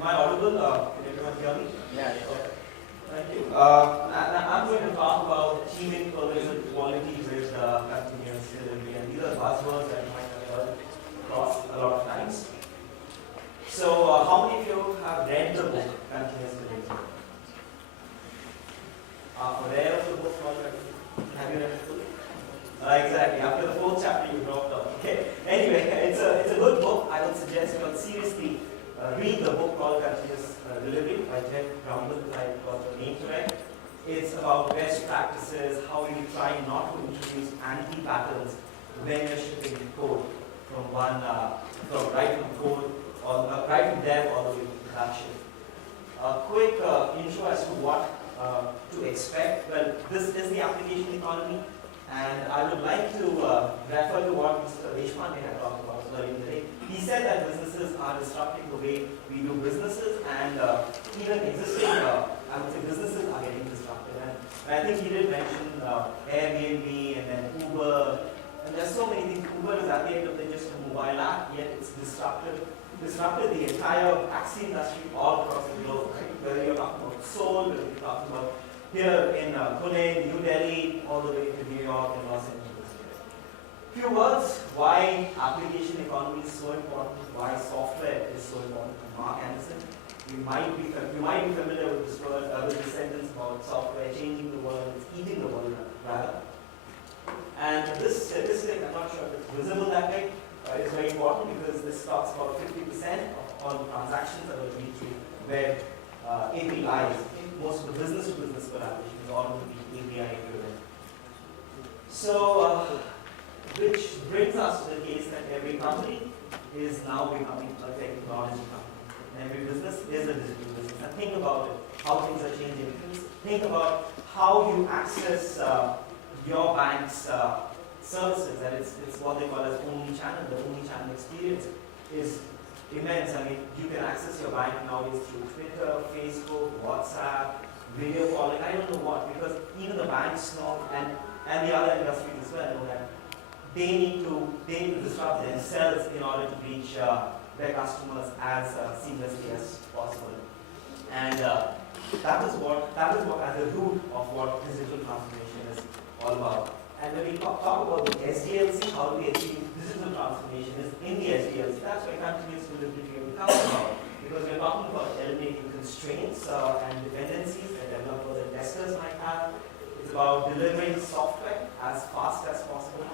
Am I audible? Can everyone hear me? Yeah. Thank you. I'm going to talk about achieving pervasive quality with continuous delivery, and these are buzzwords that you might have heard across a lot of times. So, how many of you have read the book Continuous Delivery? Aware of the book already? Have you read the book? Exactly. After the fourth chapter, you dropped off. Okay. Anyway, it's a good book. I would suggest you seriously read the book called Continuous Delivery by Jeff Brownwood. I got the name correct. It's about best practices, how you try not to introduce anti-patterns when you're shipping code from from right from code or right from dev all the way to production. A quick intro as to what to expect. Well, this is the application economy. And I would like to refer to what Mr. Deshpande had talked about earlier today. He said that businesses are disrupting the way we do businesses, and even existing, I would say, businesses are getting disrupted. And I think he did mention Airbnb and then Uber, and there's so many things. Uber is at the end of the day just a mobile app, yet it's disrupted the entire taxi industry all across the globe, right? Whether you're talking about Seoul, whether you're talking about here in Pune, New Delhi, all the way to New York and Los Angeles. Few words why application economy is so important, why software is so important. Mark Anderson, you might be familiar with this word, with the sentence about software changing the world, it's eating the world rather. And this statistic, I'm not sure if it's visible that way, is very important because this talks about 50% of all transactions that are going through web APIs. Most of the business-to-business collaboration is all going to be API-driven. So, which brings us to the case that every company is now becoming a technology company. And every business is a digital business. And think about it, how things are changing. Think about how you access your bank's services, and it's what they call as omni-channel. The omni-channel experience is immense. I mean, you can access your bank nowadays through Twitter, Facebook, WhatsApp, video calling, I don't know what, because even the banks know, and the other industries as well know that they need to disrupt themselves in order to reach their customers as seamlessly as possible. And that is what at the root of what digital transformation is all about. And when we talk about the SDLC, how do we achieve digital transformation is in the SDLC. That's why continuous delivery really comes about. Because we're talking about eliminating constraints and dependencies that developers and testers might have. It's about delivering software as fast as possible.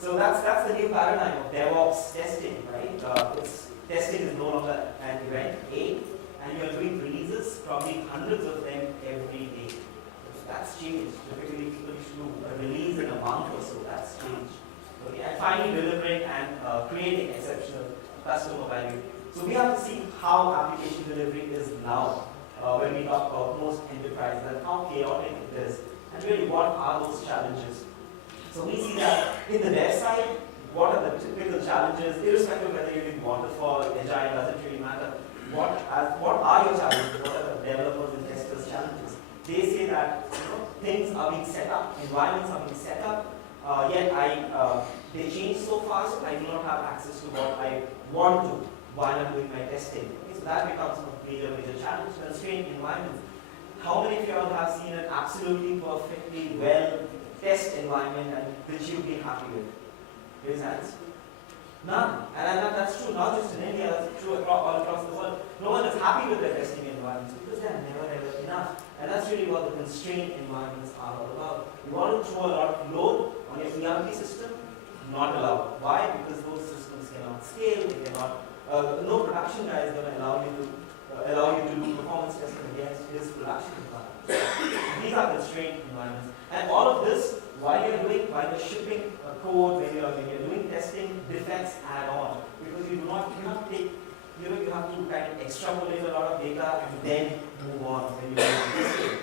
So that's the new paradigm of DevOps testing, right? Testing is no longer an event, and you're doing releases, probably hundreds of them every day. That's changed. Typically, people used to do a release in a month or so. That's changed. Okay, and finally, delivering and creating exceptional customer value. So we have to see how application delivery is now when we talk about most enterprises and how chaotic it is, and really what are those challenges. So we see that in the dev side, what are the typical challenges, irrespective of whether you're doing waterfall, agile, doesn't really matter. What are your challenges? What are the developers and testers' challenges? They say that things are being set up, environments are being set up, yet they change so fast, I do not have access to what I want to while I'm doing my testing. Okay, so that becomes a major challenge. Constrained environments. How many of you all have seen an absolutely perfectly well test environment and which you've been happy with? Raise hands. None. And that's true not just in India, that's true all across the world. No one is happy with their testing environments because they're never ever enough. And that's really what the constrained environments are all about. You want to throw a lot of load on your ERP system? Not allowed. Why? Because those systems cannot scale, they cannot, no production guy is going to allow you to do performance testing against his production environment. These are constrained environments. And all of this, while you're shipping code, when you're doing testing, defects add on. Because you have to kind of extrapolate a lot of data and then move on when you're doing testing.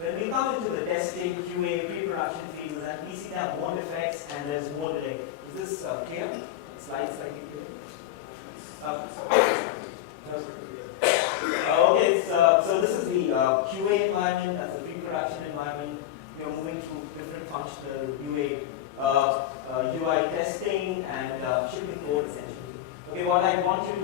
When we come into the testing, QA, pre-production phases, and we see there are more defects and there's more delay. Is this clear? Slides slightly clear? Okay, so this is the QA environment, that's the pre-production environment. You're moving through different functional UI testing and shipping code essentially. Okay, what I want you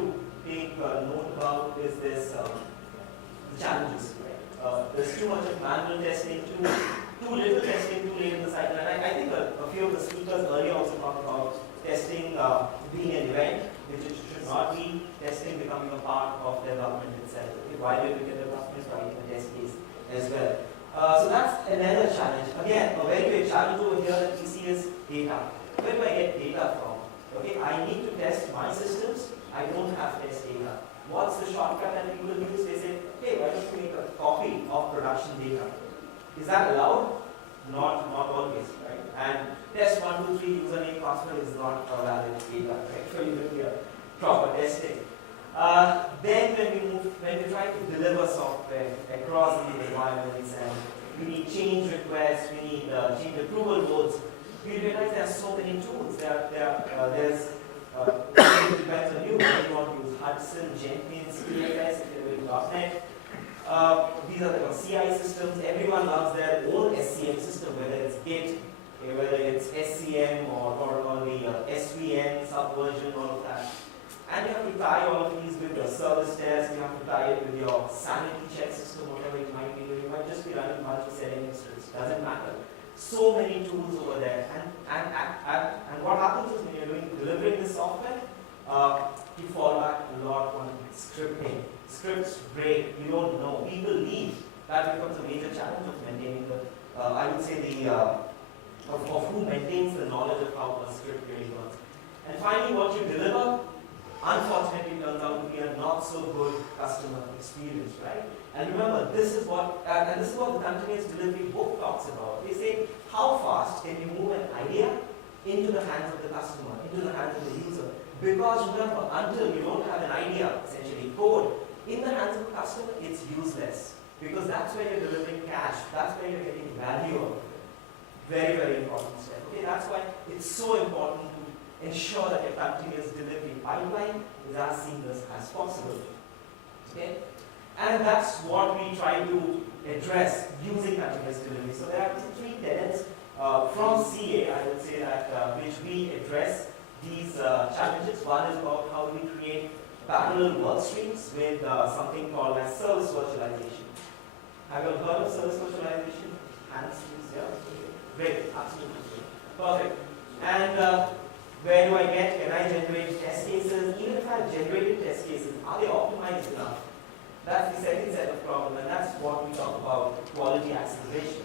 to take note about is this the challenges. Right? There's too much of manual testing, too little testing, too late in the cycle. And I think a few of the speakers earlier also talked about testing being an event, which it should not be. Testing becoming a part of development itself. Okay, why do we get development? Writing a test case as well. So that's another challenge. Again, a very big challenge over here that we see is data. Where do I get data from? Okay, I need to test my systems. I don't have test data. What's the shortcut that people use? They say, okay, why don't you make a copy of production data? Is that allowed? Not always, right? And test 1, 2, 3 username password is not a valid data, right? So you will get proper testing. Then when we try to deliver software across these environments and we need change requests, we need change approval modes, we realize there are so many tools. There's it depends on you. Whether you want to use Hudson, Jenkins, TFS, if you're doing .NET. These are the CI systems. Everyone loves their own SCM system, whether it's Git, whether it's SCM or the SVN subversion, all of that. And you have to tie all of these with your service test. You have to tie it with your sanity check system, whatever it might be. You might just be running multi-setting instance. Doesn't matter. So many tools over there. And what happens is when you're delivering this software, you fall back a lot on scripting. Scripts break. You don't know. People leave. That becomes a major challenge of maintaining the, I would say, of who maintains the knowledge of how a script really works. And finally, what you deliver, unfortunately, turns out to be a not so good customer experience, right? And remember, this is what the continuous delivery book talks about. They say, how fast can you move an idea into the hands of the customer, into the hands of the user? Because remember, until you don't have an idea, essentially code, in the hands of the customer, it's useless. Because that's where you're delivering cash. That's where you're getting value out of it. Very, very important step. Okay, that's why it's so important to ensure that your continuous delivery pipeline is as seamless as possible. Okay? And that's what we try to address using continuous delivery. So there are 3 tenets from CA, I would say, that which we address these challenges. One is about how do we create parallel work streams with something called as service virtualization. Have you heard of service virtualization? Hands, please, yeah? Great, absolutely. Perfect. And where do I get? Can I generate test cases? Even if I've generated test cases, are they optimized enough? That's the second set of problems, and that's what we talk about quality acceleration.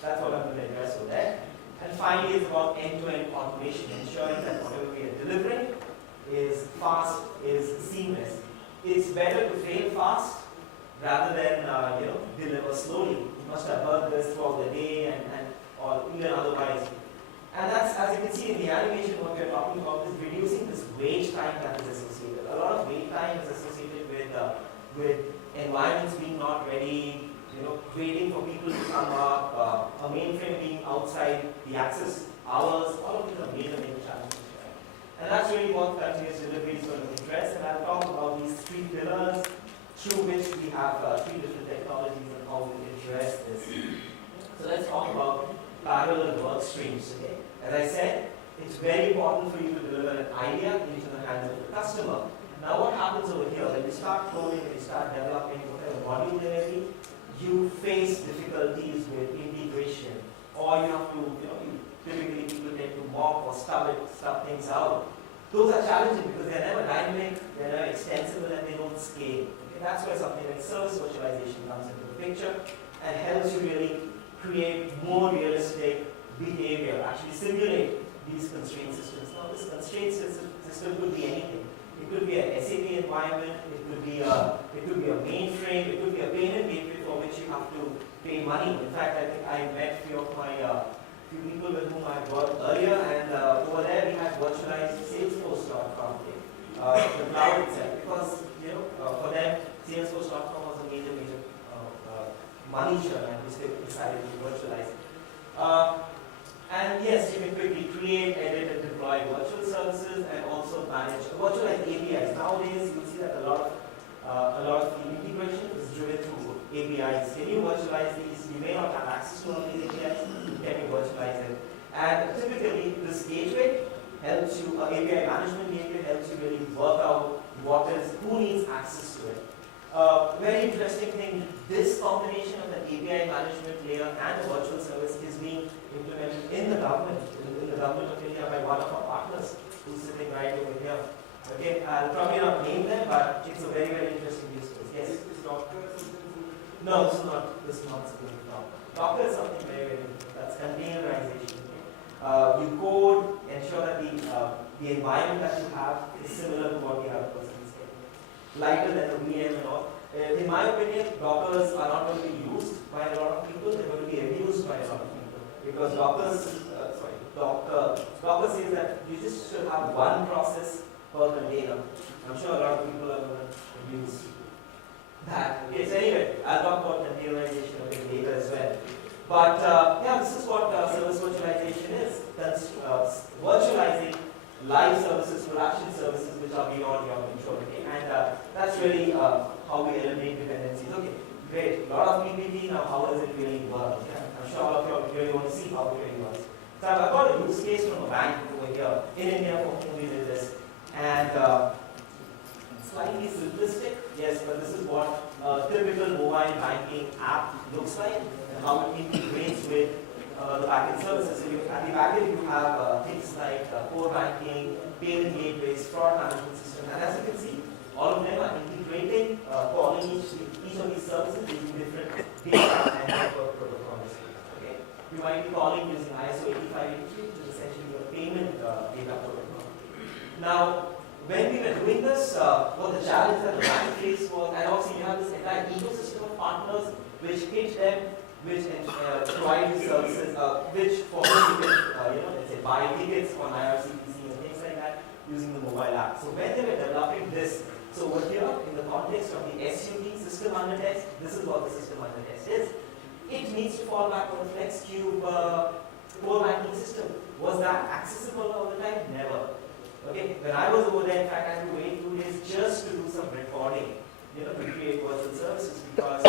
That's what I'm going to address with that. And finally, it's about end-to-end automation, ensuring that whatever we are delivering is fast, is seamless. It's better to fail fast rather than deliver slowly. You must have heard this throughout the day or even otherwise. And that's, as you can see in the animation, what we're talking about is reducing this wait time that is associated. A lot of wait time is associated with environments being not ready, waiting for people to come up, a mainframe being outside the access hours. All of these are major challenges. And that's really what continuous delivery is going to address. And I'll talk about these 3 pillars through which we have 3 different technologies and how we address this. So let's talk about parallel work streams. Okay? As I said, it's very important for you to deliver an idea into the hands of the customer. Now what happens over here, when you start coding, when you start developing whatever module there may be, you face difficulties with integration, or you have to, typically people tend to mock or stub things out. Those are challenging because they're never dynamic, they're never extensible, and they don't scale. Okay? That's where something like service virtualization comes into the picture and helps you really create more realistic behavior, actually simulate these constraint systems. Now this constraint system could be anything. It could be an SAP environment, it could be a mainframe, it could be a payment gateway for which you have to pay money. In fact, I think I met few people with whom I worked earlier, and over there we had virtualized Salesforce.com, the cloud itself, because for them Salesforce.com was a major money churn, which they decided to virtualize. And yes, you can quickly create, edit, and deploy virtual services, and also manage virtualized APIs. Nowadays, you see that a lot of the integration is driven through APIs. Can you virtualize these? You may not have access to all these APIs. Can you virtualize it? And typically, this gateway helps you. API management gateway helps you really work out who access to it. Very interesting thing, this combination of the API management layer and the virtual service is being implemented in the government, in the government of India by one of our partners who's sitting right over here. Okay, I'll probably not name them, but it's a very, very interesting use case. Yes? Is Docker something? No, this is not something Docker. Docker is something very, very different. That's containerization. You code, ensure that the environment that you have is similar to what the other person is getting. Lighter than the VM and all. In my opinion, Dockers are not going to be used by a lot of people, they're going to be abused by a lot of people. Because Docker says that you just should have one process per container. I'm sure a lot of people are going to use that. Okay, so anyway, I'll talk about containerization a bit later as well. But yeah, this is what service virtualization is. That's virtualizing live services, production services which are beyond your control. Okay? And that's really how we eliminate dependencies. Okay, great. A lot of PPT. Now, how does it really work? Yeah? I'm sure all of you really want to see how it really works. So I've got a use case from a bank over here in India for whom we did this. And slightly simplistic, yes, but this is what a typical mobile banking app looks like and how it integrates with the backend services. So at the backend, you have things like core banking, payment gateways, fraud management system, and as you can see, all of them are integrating, calling each of these services using different data and network protocols. Okay, you might be calling using ISO 8583, which is essentially a payment data protocol. Now, when we were doing this, what the challenge that the bank faced was, and also you have this entire ecosystem of partners which hit them, which provide these services, which for whom you can, let's say, buy tickets on IRCTC and things like that using the mobile app. So when they were developing this, so over here in the context of the SUT, system under test, this is what the system under test is. It needs to fall back on the FlexCube core banking system. Was that accessible all the time? Never. Okay, when I was over there, in fact, I had to wait 2 days just to do some recording, to create virtual services because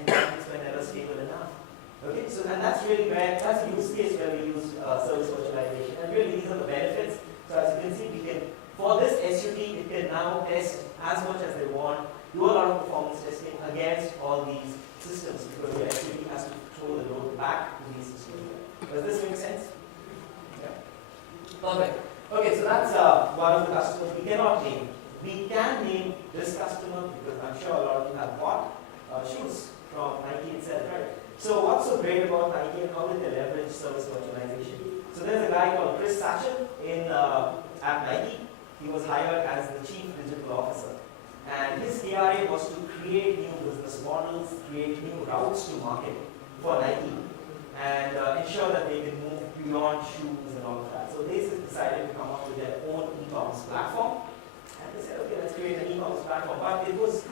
environments were never stable enough. Okay, so and that's really where, that's the use case where we use service virtualization. And really, these are the benefits. So as you can see, we can, for this SUT, it can now test as much as they want, do a lot of performance testing against all these systems because the SUT has to throw the load back to these systems. Does this make sense? Yeah. Perfect. Okay, so that's one of the customers we cannot name. We can name this customer because I'm sure a lot of you have bought shoes from Nike itself, right? So what's so great about Nike and how did they leverage service virtualization? So there's a guy called Chris Satchel at Nike. He was hired as the chief digital officer. And his KRA was to create new business models, create new routes to market for Nike, and ensure that they can move beyond shoes and all of that. So they decided to come up with their own e-commerce platform. And they said, okay, let's create an e-commerce platform. But there was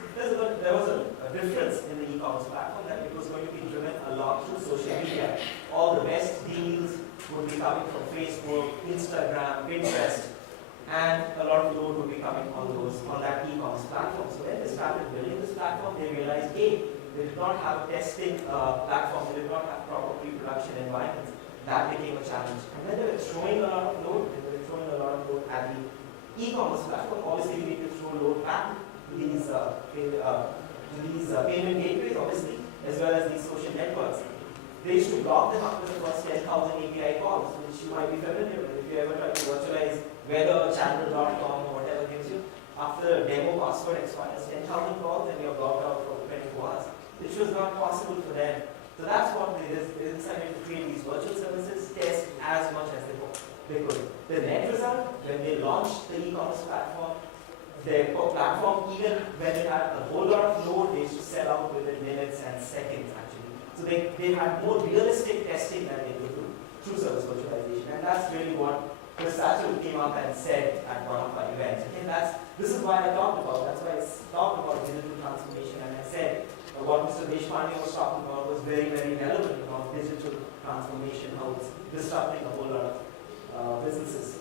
a difference in the e-commerce platform that it was going to be driven a lot through social media. All the best deals would be coming from Facebook, Instagram, Pinterest, and a lot of load would be coming on that e-commerce platform. So when they started building this platform, they realized, hey, they did not have a testing platform, they did not have proper pre-production environments. That became a challenge. And when they were throwing a lot of load, at the e-commerce platform, obviously you need to throw load back to these payment gateways, obviously, as well as these social networks. They used to block them after the first 10,000 API calls, which you might be familiar with. If you ever try to virtualize weather, channel.com, or whatever gives you, after the demo password expires, 10,000 calls and you're blocked out for 24 hours, which was not possible for them. So that's what they did. They decided to create these virtual services, test as much as they could. The net result, when they launched the e-commerce platform, their platform, even when they had a whole lot of load, they used to sell out within minutes and seconds actually. So they had more realistic testing than they could do through service virtualization. And that's really what Chris Satchel came up and said at one of our events. Okay, this is why I talked about, that's why I talked about digital transformation, and I said what Mr. Deshpande was talking about was very, very relevant about digital transformation, how it's disrupting a whole lot of businesses.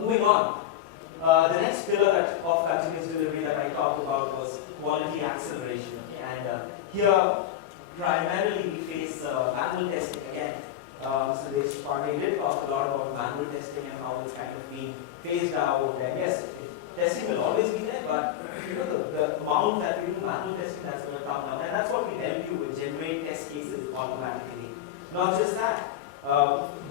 Moving on, the next pillar of continuous delivery that I talked about was quality acceleration. Okay? And here, primarily we face manual testing again. Mr. Deshpande did talk a lot about manual testing and how it's kind of being phased out. And yes, testing will always be there, but the amount that we do manual testing, that's going to come down. And that's what we help you with, generate test cases automatically. Not just that,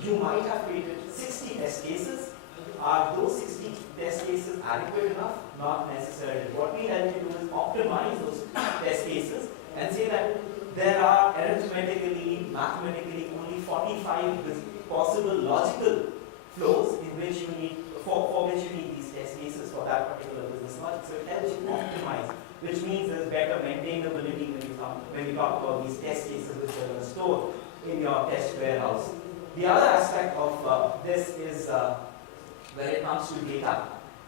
you might have created 60 test cases. Are those 60 test cases adequate enough? Not necessarily. What we help you do is optimize those test cases and say that there are arithmetically, mathematically only 45 possible logical flows in which you need, for which you need these test cases for that particular business logic. So it helps you optimize, which means there's better maintainability when you talk about these test cases which are going to store in your test warehouse. The other aspect of this is when it comes to data.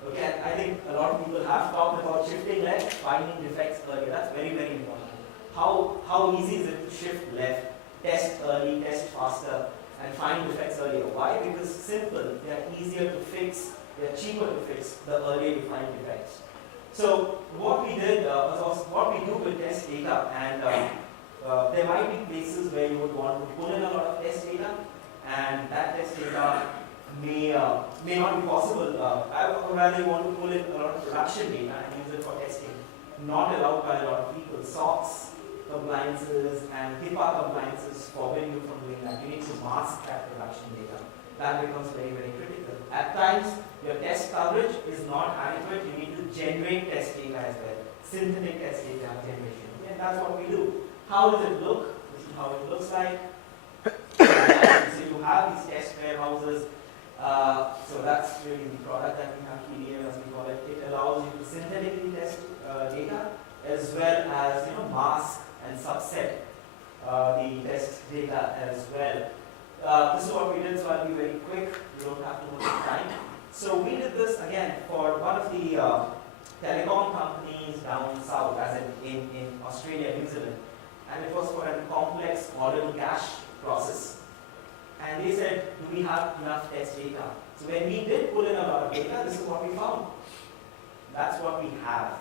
Okay, and I think a lot of people have talked about shifting left, finding defects earlier. That's very, very important. How easy is it to shift left, test early, test faster, and find defects earlier? Why? Because simple, they are easier to fix, they are cheaper to fix the earlier you find defects. So what we did was what we do with test data, and there might be places where you would want to pull in a lot of test data, and that test data may not be possible, or rather you want to pull in a lot of production data and use it for testing. Not allowed by a lot of people. SOX compliances and HIPAA compliances forbid you from doing that. You need to mask that production data. That becomes very, very critical. At times, your test coverage is not adequate. You need to generate test data as well. Synthetic test data generation. And that's what we do. How does it look? This is how it looks like. So you have these test warehouses. So that's really the product that we have, PDM as we call it. It allows you to synthetically test data as well as mask and subset the test data as well. This is what we did, so I'll be very quick. We don't have too much time. So we did this again for one of the telecom companies down south, as in Australia, New Zealand, and it was for a complex order to cash process. And they said, do we have enough test data? So when we did pull in a lot of data, this is what we found. That's what we have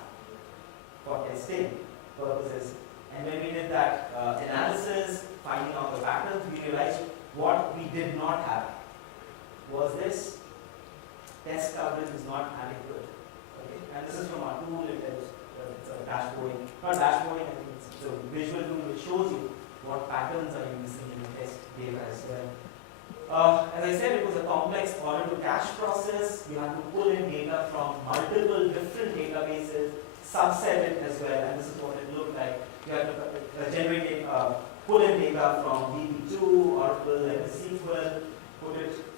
for testing purposes. And when we did that analysis, finding out the patterns, we realized what we did not have was this: test coverage is not adequate. Okay? And this is from our tool. It's a dashboarding, not dashboarding, I think it's a visual tool which shows you what patterns are you missing in the test data as well. As I said, it was a complex order to cash process. You have to pull in data from multiple different databases, subset it as well, and this is what it looked like. You have to pull in data from DB2, Oracle, and SQL,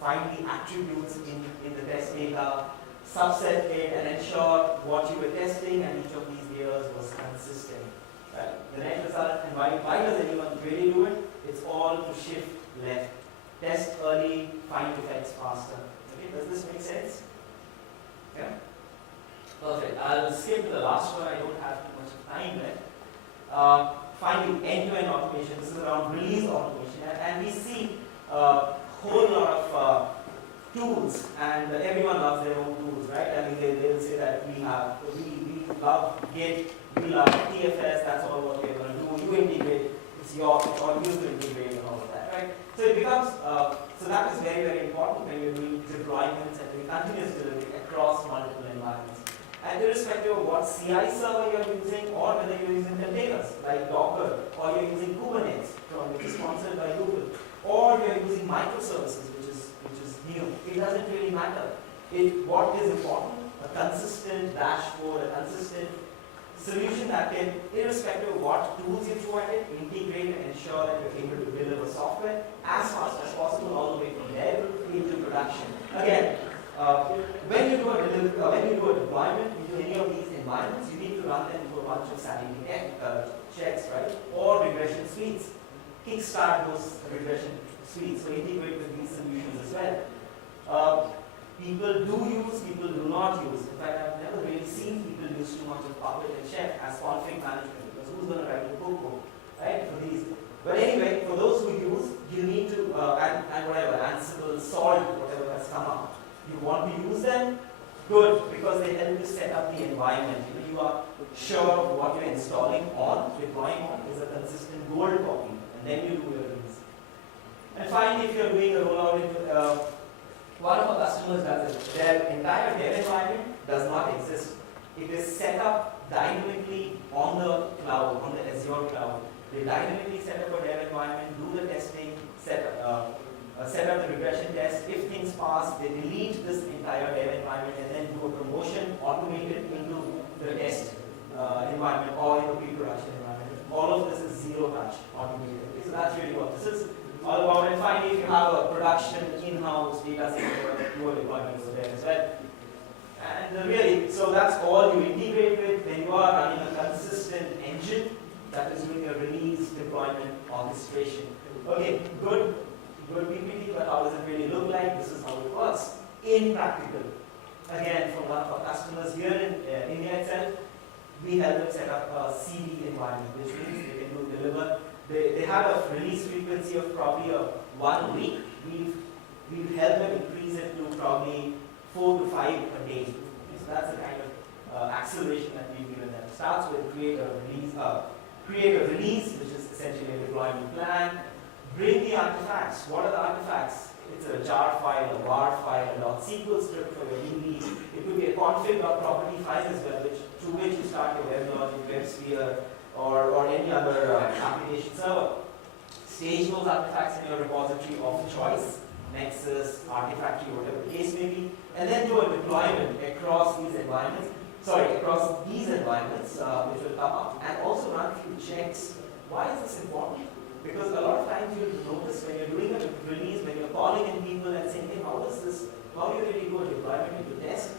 find the attributes in the test data, subset it, and ensure what you were testing and each of these layers was consistent. Right? The net result, and why does anyone really do it? It's all to shift left. Test early, find defects faster. Okay, does this make sense? Yeah? Perfect. I'll skip to the last one. I don't have too much time left. Finding end-to-end automation. This is around release automation, and we see a whole lot of tools, and everyone loves their own tools, right? I mean, they will say that we love Git, we love TFS. That's all what we're going to do. You integrate. It's all you to integrate and all of that, right? So it becomes, so that is very, very important when you're doing deployments and doing continuous delivery across multiple environments. And irrespective of what CI server you're using, or whether you're using containers like Docker, or you're using Kubernetes, which is sponsored by Google, or you're using microservices, which is new. It doesn't really matter. What is important? A consistent dashboard, a consistent solution that can, irrespective of what tools you throw at it, integrate and ensure that you're able to deliver software as fast as possible, all the way from there into production. Again, when you do a deployment into any of these environments, you need to run them through a bunch of sanity checks, right? Or regression suites. Kickstart those regression suites, so integrate with these solutions as well. People do use, people do not use. In fact, I've never really seen people use too much of Puppet and Chef as config management, because who's going to write the code, right, for these? But anyway, for those who use, you need to, and whatever, Ansible, Salt, whatever has come up. You want to use them? Good, because they help you set up the environment. You are sure of what you're installing on, deploying on, is a consistent gold copy, and then you do your release. And finally, if you're doing a rollout into, one of our customers does it. Their entire dev environment does not exist. It is set set up dynamically on the cloud, on the Azure cloud. They dynamically set up a dev environment, do the testing, set up the regression test. If things pass, they delete this entire dev environment and then do a promotion, automate it into the test environment or in the pre-production environment. All of this is zero touch automated. Okay, so that's really what this is all about. And finally, if you have a production in-house data center, your deployment over there as well. And really, so that's all you integrate with when you are running a consistent engine that is doing a release, deployment, orchestration. Okay, good PPT, but how does it really look like? This is how it works in practical. Again, from one of our customers here in India itself, we help them set up a CD environment, which means they can deliver. They have a release frequency of probably 1 week. We've helped them increase it to probably 4 to 5 a day. So that's the kind of acceleration that we've given them. It starts with create a release, which is essentially a deployment plan. Bring the artifacts. What are the artifacts? It's a jar file, a var file, a .SQL script for your UV. It could be a config.property file as well, through which you start your WebLogic, WebSphere, or any other application server. Stage those artifacts in your repository of choice, Nexus, Artifactory, whatever the case may be, and then do a deployment across these environments, which will come up, and also run a few checks. Why is this important? Because a lot of times you'll notice when you're doing a release, when you're calling in people and saying, hey, how do you really do a deployment into test?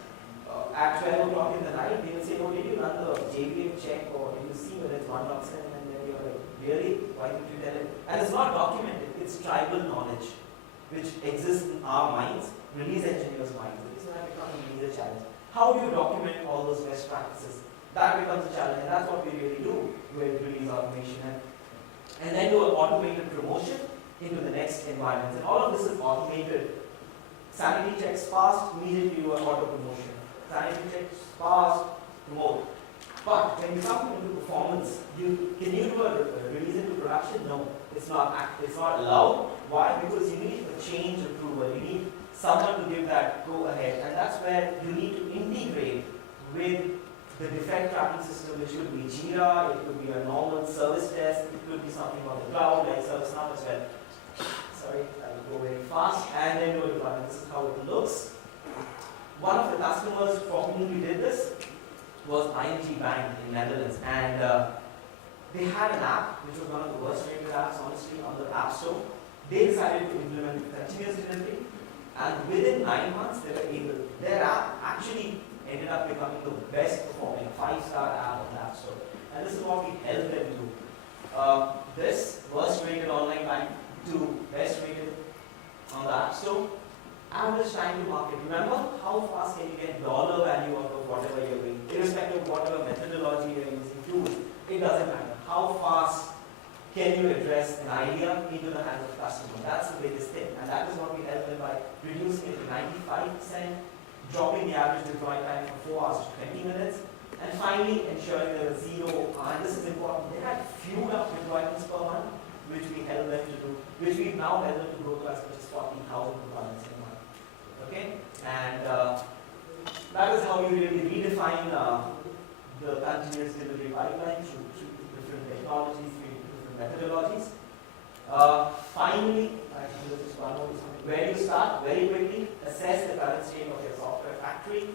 At 12 o'clock in the night, they will say, oh, did you run the JVM check, or did you see whether it's 1.7? And then you're like, really? Why did you tell it? And it's not documented, it's tribal knowledge, which exists in our minds, release engineers' minds. So that becomes a major challenge. How do you document all those best practices? That becomes a challenge, and that's what we really do with release automation. And then do an automated promotion into the next environment. And all of this is automated. Sanity checks fast, immediately do an auto promotion. Sanity checks fast, promote. But when you come into performance, can you do a release into production? No, it's not allowed. Why? Because you need a change approval. You need someone to give that go ahead. And that's where you need to integrate with the defect tracking system, which could be Jira, it could be a normal service test, it could be something on the cloud like ServiceNow as well. Sorry, I will go very fast. And then do a deployment. This is how it looks. One of the customers for whom we did this was ING Bank in Netherlands, and they had an app which was one of the worst rated apps, honestly, on the App Store. They decided to implement continuous delivery, and within 9 months, they were able. Their app actually ended up becoming the best performing 5-star app on the App Store. And this is what we helped them do. This worst rated online bank to best rated on the App Store. Average time to market. Remember how fast can you get dollar value out of whatever you're doing, irrespective of whatever methodology you're using, tools. It doesn't matter. How fast can you address an idea into the hands of the customer? That's the biggest thing. And that is what we help them by reducing it to 95%, dropping the average deploy time from 4 hours to 20 minutes, and finally ensuring there was zero, and this is important, they had few deployments per month, which we help them to do, which we've now helped them to grow to as much as 40,000 deployments in a month. Okay? And that is how you really redefine the continuous delivery pipeline through different technologies, through different methodologies. Finally, actually, just one more. Where you start, very quickly, assess the current state of your software factory.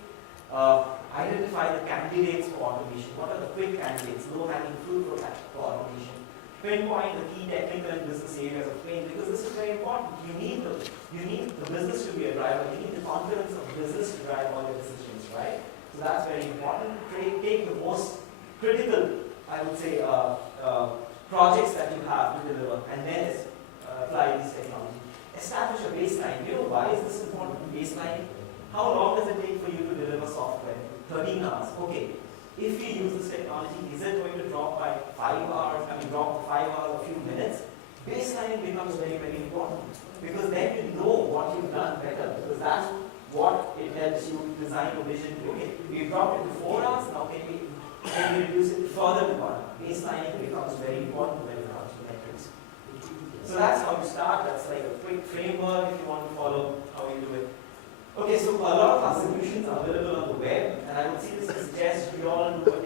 Identify the candidates for automation. What are the quick candidates, low-hanging fruit for automation? Pinpoint the key technical and business areas of pain, because this is very important. You need the business to be a driver. You need the confidence of business to drive all your decisions, right? So that's very important. Take the most critical, I would say, projects that you have to deliver, and then apply these technologies. Establish a baseline. You know, why is this important? Baseline. How long does it take for you to deliver software? 13 hours. Okay. If we use this technology, is it going to drop by 5 hours? Drop 5 hours, a few minutes? Baselining becomes very, very important, because then you know what you've done better, because that's what it helps you design a vision. Okay, we've dropped it to 4 hours, now can we reduce it further to 1? Baselining becomes very important when it comes to metrics. So that's how you start. That's like a quick framework if you want to follow how you do it. Okay, so a lot of our solutions are available on the web, and I would seriously suggest we all do a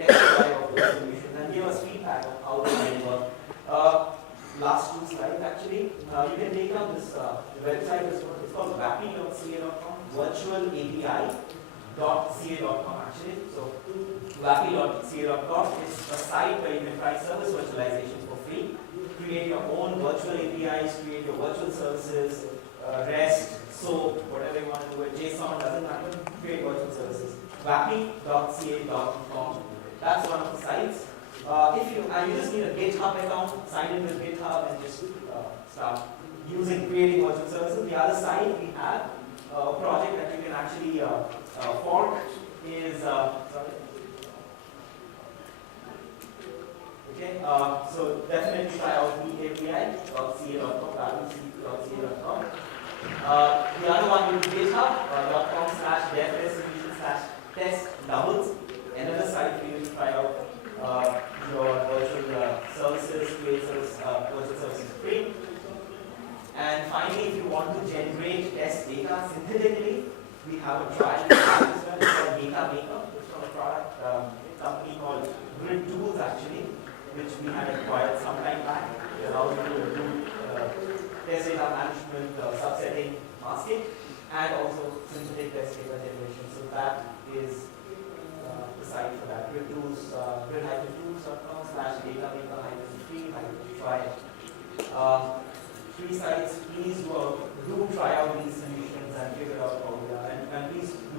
It's called vapi.ca.com, virtualapi.ca.com actually. So vapi.ca.com is a site where you can try service virtualization for free. Create your own virtual APIs, create your virtual services, REST, SOAP, whatever you want to do it, JSON, doesn't matter, create virtual services. vapi.ca.com, that's one of the sites. If you just need a GitHub account, sign in with GitHub and just start creating virtual services. The other side we have a project that you can actually fork is, okay, so definitely try out eapi.ca.com. The other one will be github.com/dev-solution/test-doubles. Another site for you to try out your virtual services, create virtual services free. And finally, if you want to generate test data synthetically, we have a trial as well. It's called Data Maker. It's from a product company called Grid Tools actually, which we had acquired some time back. It allows you to do test data management, subsetting, masking, and also synthetic test data generation. So that is the site for that. grid-tools.com/datamaker-free-try it. Free sites, please do try out these solutions and figure out how they are. And please do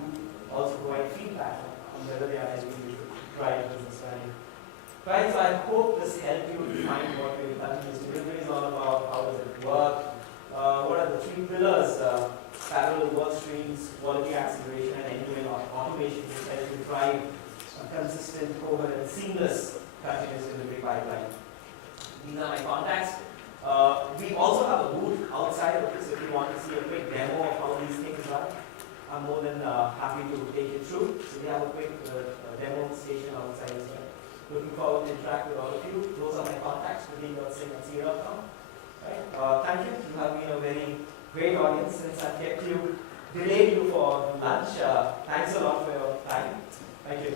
also provide feedback on whether they are helping you try business planning. Right, so I hope this helped you define what continuous delivery is all about, how does it work, what are the three pillars, parallel work streams, quality acceleration, and end-to-end automation to help you drive a consistent, coherent, seamless continuous delivery pipeline. These are my contacts. We also have a booth outside of this if you want to see a quick demo of how these things run. I'm more than happy to take you through. So we have a quick demo station outside as well. Looking forward to interact with all of you. Those are my contacts, pratik.singh@ca.com. Right? Thank you. You have been a very great audience since I've delayed you for lunch. Thanks a lot for your time. Thank you.